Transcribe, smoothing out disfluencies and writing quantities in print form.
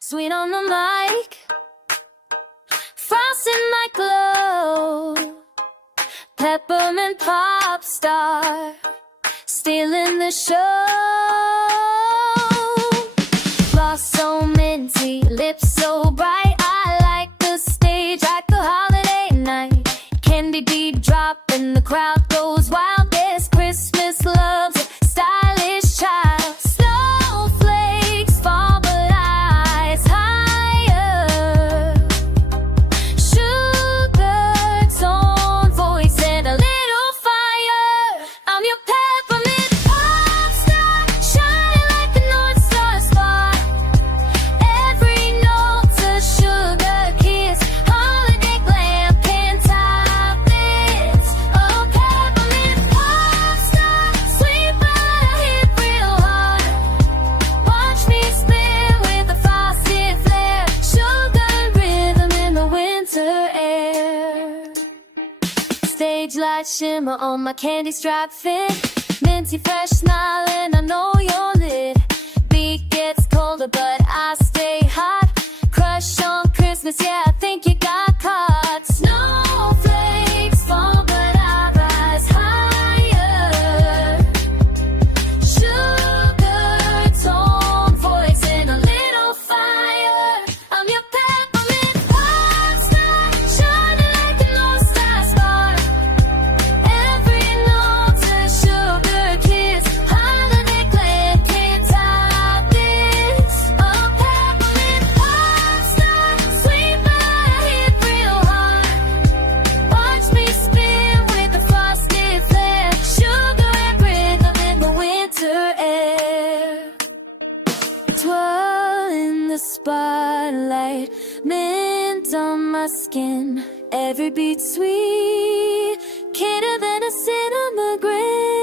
Sweet on the mic, frosting my glow. Peppermint Popstar, stealing the show. Floss so minty, lips so bright. I like the stage like a holiday night. Candy beat dropping, the crowd goes wild. This Christmas love's a stylish child. Snowflakes fall, but eyes higher. Sugar tone voice and a little fire. I'm your peppermint popstar, shining like the North Star spot. Every note's a sugar kiss, holiday glam can't top this. Oh, peppermint popstar, sweet but I hit real hard. Watch me spin with a frosted flare, sugar rhythm in the winter air. Stage light shimmer on my candy striped fit. Minty fresh smile and I know you're lit. Beat gets colder but I stay hot. Crush on Christmas, yeah, I think you got caught. Snowflakes fall but I rise higher. Sugar tone voice and a little fire. I'm your peppermint popstar, shining like a North Star spot. Every note's a sugar kiss, holiday glam can't top this. Oh, peppermint popstar, sweet but I hit real hard. Watch me spin with a frosted flare, sugar and rhythm in the winter air. Twirl in the spotlight, mint on my skin. Every beat sweet, keener than a cinema grin.